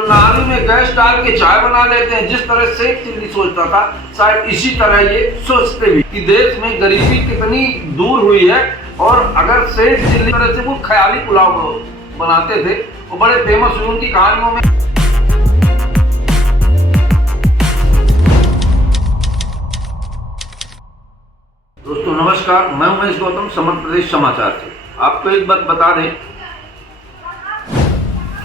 नाली में गैस डाल के चाय बना लेते हैं। जिस तरह शेख चिल्ली सोचता था, शायद इसी तरह ये सोचते भी कि देश में गरीबी कितनी दूर हुई है। और अगर शेख चिल्ली तरह से वो ख्याली पुलाव बनाते थे, वो बड़े फेमस हुए उनकी कहानियों में। दोस्तों नमस्कार, मैं उमेश गौतम, समर्थ प्रदेश समाचार से। आपको एक बात बता दें,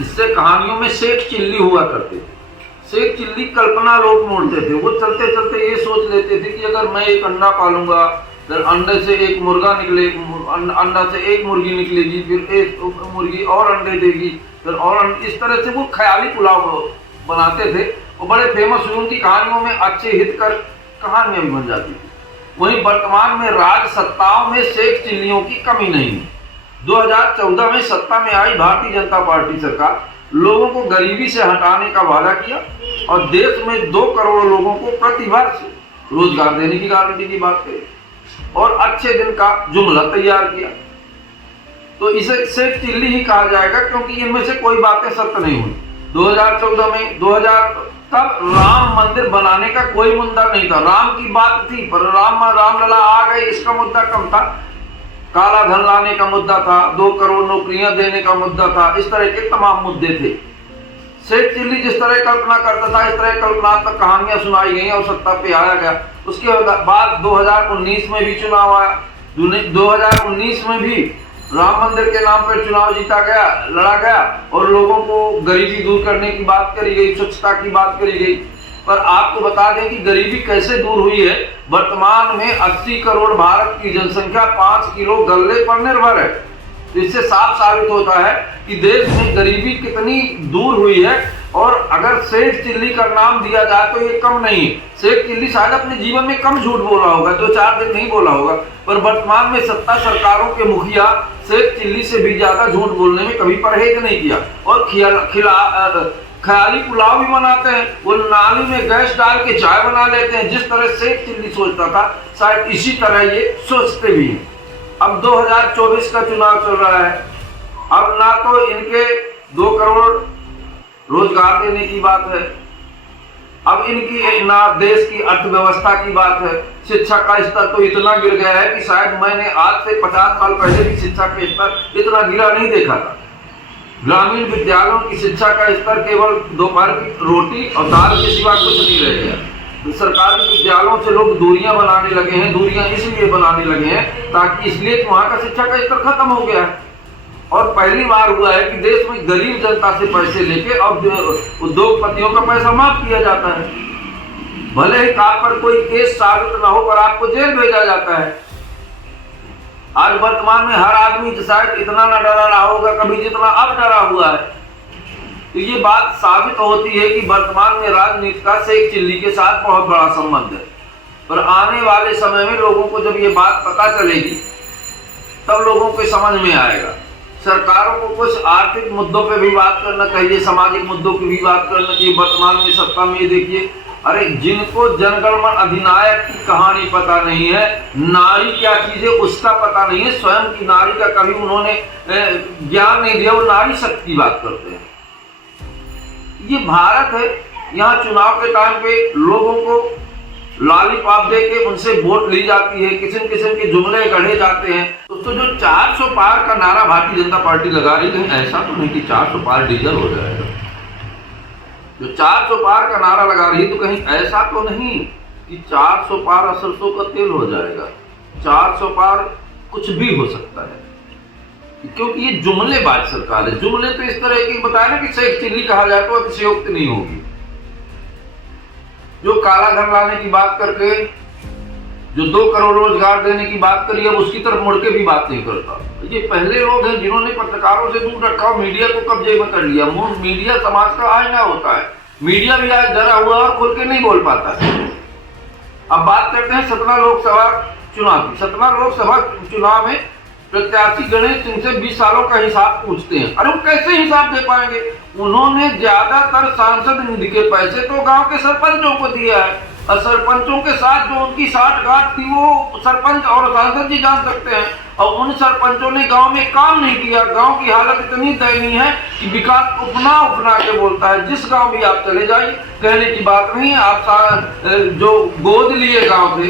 इससे कहानियों में शेख चिल्ली हुआ करते थे। शेख चिल्ली कल्पना लोग मोड़ते थे। वो चलते चलते ये सोच लेते थे कि अगर मैं एक अंडा पालूंगा, फिर अंडे से एक मुर्गा निकले, अंडा से एक मुर्गी निकलेगी, फिर एक मुर्गी और अंडे देगी, फिर और इस तरह से वो ख्याली पुलाव बनाते थे। वो बड़े फेमस हुए, उनकी कहानियों में अच्छे हित कर कहानियां भी बन जाती थी। वहीं वर्तमान में राज सत्ताओं में शेख चिल्लियों की कमी नहीं है। 2014 में सत्ता में आई भारतीय जनता पार्टी सरकार लोगों को गरीबी से हटाने का वादा किया और देश में 2 करोड़ लोगों को प्रति वर्ष रोजगार देने की गारंटी की बात करी और अच्छे दिन का जुमला तैयार किया। तो इसे शेख चिल्ली ही कहा जाएगा, क्योंकि इनमें से कोई बातें सत्य नहीं हुई। 2014 में तब राम मंदिर बनाने का कोई मुद्दा नहीं था। राम की बात थी, पर रामलला आ गई, इसका मुद्दा कम था। काला धन लाने का मुद्दा था, 2 करोड़ नौकरियां देने का मुद्दा था, इस तरह के तमाम मुद्दे थे। शेख चिल्ली जिस तरह कल्पना करता था, इस तरह कल्पनात्मक कहानियां सुनाई गई और सत्ता पे आया गया। उसके बाद 2019 में भी चुनाव आया। 2019 में भी राम मंदिर के नाम पर चुनाव जीता गया, लड़ा गया और लोगों को गरीबी दूर करने की बात करी गई, स्वच्छता की बात करी गई। पर आपको बता दें कि गरीबी कैसे दूर हुई है। वर्तमान में 80 करोड़ भारत की जनसंख्या 5 किलो गल्ले पर निर्भर है। तो इससे साफ साबित होता है कि देश में गरीबी कितनी दूर हुई है। और अगर शेख चिल्ली का नाम दिया जाए तो ये कम नहीं है। शेख चिल्ली शायद अपने जीवन में कम झूठ बोला होगा, 2-4 दिन नहीं बोला होगा, पर वर्तमान में सत्ता सरकारों के मुखिया शेख चिल्ली से भी ज्यादा झूठ बोलने में कभी परहेज नहीं किया और ख्याली पुलाव भी बनाते हैं। वो नाली में गैस डाल के चाय बना लेते हैं। जिस तरह शेख चिल्ली सोचता था, शायद इसी तरह ये सोचते भी हैं। अब 2024 का चुनाव चल रहा है। अब ना तो इनके 2 करोड़ रोजगार देने की बात है, अब इनकी ना देश की अर्थव्यवस्था की बात है। शिक्षा का स्तर तो इतना गिर गया है कि शायद मैंने आज से 50 साल पहले भी शिक्षा का स्तर इतना गिरा नहीं देखा था। ग्रामीण विद्यालयों की शिक्षा का स्तर केवल दोपहर की रोटी और दाल के सिवा कुछ नहीं रह गया। सरकारी विद्यालयों से लोग दूरियां बनाने लगे हैं। दूरियां इसलिए बनाने लगे हैं ताकि इसलिए कि वहां का शिक्षा का स्तर खत्म हो गया है। और पहली बार हुआ है कि देश में गरीब जनता से पैसे लेके अब उद्योगपतियों का पैसा माफ किया जाता है। भले ही आप पर कोई केस साबित न हो, पर आपको जेल भेजा जाता है। आज वर्तमान में हर आदमी शायद इतना न डरा रहा होगा कभी जितना अब डरा हुआ है। तो ये बात साबित होती है कि वर्तमान में राजनीति का शेख चिल्ली के साथ बहुत बड़ा संबंध है। पर आने वाले समय में लोगों को जब ये बात पता चलेगी, तब लोगों को समझ में आएगा। सरकारों को कुछ आर्थिक मुद्दों पे भी बात करना चाहिए, सामाजिक मुद्दों की भी बात करना चाहिए। वर्तमान में सत्ता में देखिए, अरे जिनको जनगणमन अधिनायक की कहानी पता नहीं है, नारी क्या चीज है उसका पता नहीं है, स्वयं की नारी का कभी उन्होंने ज्ञान नहीं दिया, वो नारी शक्ति की बात करते हैं। ये भारत है, यहाँ चुनाव के टाइम पे लोगों को लॉलीपॉप दे के उनसे वोट ली जाती है, किस्म किस्म के जुमले गढ़े जाते हैं। तो जो 400 पार का नारा भारतीय जनता पार्टी लगा रही है, ऐसा तो नहीं कि 400 पार डीजल हो जाएगा। जो 400 पार का नारा लगा रही है, तो कहीं ऐसा तो नहीं कि 400 पार सरसों का तेल हो जाएगा। 400 पार कुछ भी हो सकता है, क्योंकि ये जुमलेबाज सरकार है। जुमले तो इस तरह की बताया ना कि शेख चिल्ली कहा जाए तो अतिशयोक्ति नहीं होगी। जो काला धन लाने की बात करके जो 2 करोड़ रोजगार देने की बात करी, अब उसकी तरफ मुड़ के भी बात नहीं करता। ये पहले लोग हैं जिन्होंने पत्रकारों से दूर रखा और मीडिया को कब्जे में कर लिया। मीडिया समाज का आईना होता है। मीडिया भी आज डरा हुआ और खुल के नहीं बोल पाता है। अब बात करते हैं सतना लोकसभा चुनाव की। सतना लोकसभा चुनाव में प्रत्याशी गणेश सिंह से 20 सालों का हिसाब पूछते हैं। अरे वो कैसे हिसाब दे पाएंगे? उन्होंने ज्यादातर सांसद निधि के पैसे तो गांव के सरपंचों को दिया है और सरपंचों के साथ जो उनकी साठ गांठ थी वो सरपंच और सांसद जी जान सकते हैं। और उन सरपंचों ने गांव में काम नहीं किया। गांव की हालत इतनी दयनीय है कि विकास उपना उपना के बोलता है। जिस गांव भी आप चले जाइए, कहने की बात नहीं है, आप जो गोद लिए गांव थे,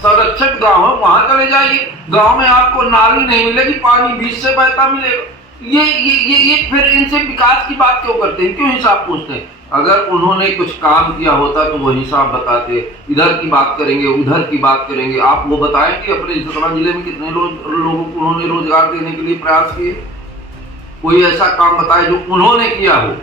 संरक्षित गांव है, वहां चले जाइए, गांव में आपको नाली नहीं मिलेगी, पानी बीच से बहता मिलेगा। ये फिर इनसे विकास की बात क्यों करते हैं, क्यों हिसाब पूछते हैं? अगर उन्होंने कुछ काम किया होता तो वो हिसाब बताते, इधर की बात करेंगे, उधर की बात करेंगे। आप वो बताएं कि अपने सतना जिले में कितने लोगों को उन्होंने रोजगार देने के लिए प्रयास किए? कोई ऐसा काम बताए जो उन्होंने किया हो।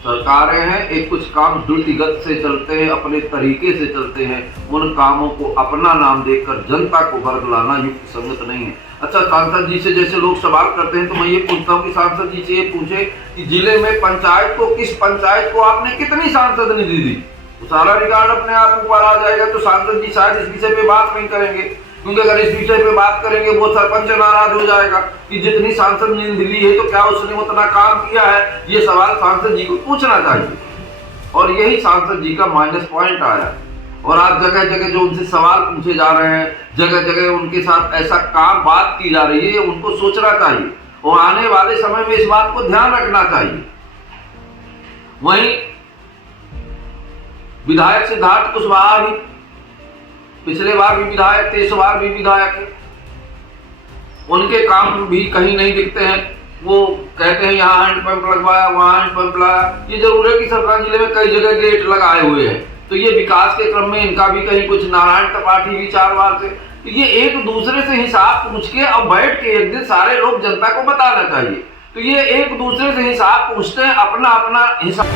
सरकारें हैं, एक कुछ काम द्रुतगति से चलते हैं, अपने तरीके से चलते हैं। उन कामों को अपना नाम देकर जनता को बरगलाना युक्त संगत नहीं है। अच्छा, सांसद जी से जैसे लोग सवाल करते हैं तो मैं ये पूछता हूँ कि सांसद जी से ये पूछे कि जिले में पंचायत को, किस पंचायत को आपने कितनी सांसद निधि दी? तो सारा रिकॉर्ड अपने आप ऊपर आ जाएगा। तो सांसद जी शायद इस विषय पे बात नहीं करेंगे, क्योंकि अगर इस विषय पे बात करेंगे वो सरपंच नाराज हो जाएगा कि जितनी सांसद निधि ली है तो क्या उसने उतना काम किया है। ये सवाल सांसद जी को पूछना चाहिए, और यही सांसद जी का माइनस पॉइंट आया। और आज जगह जगह जो उनसे सवाल पूछे जा रहे हैं, जगह जगह उनके साथ ऐसा काम बात की जा रही है, उनको सोचना चाहिए और आने वाले समय में इस बात को ध्यान रखना चाहिए। वहीं विधायक सिद्धार्थ कुशवाहा भी पिछले बार भी विधायक थे, इस बार भी विधायक है। उनके काम भी कहीं नहीं दिखते हैं। वो कहते हैं यहाँ हैंडपंप लगवाया, वहाँ हैंडपंप लगाया। ये जरूर है कि सतना जिले में कई जगह गेट लगाए हुए हैं, तो ये विकास के क्रम में इनका भी कहीं कुछ। नारायण त्रिपाठी भी 4 बार से, तो ये एक दूसरे से हिसाब पूछ के अब बैठ के एक दिन सारे लोग जनता को बताना चाहिए। तो ये एक दूसरे से हिसाब पूछते हैं, अपना अपना हिसाब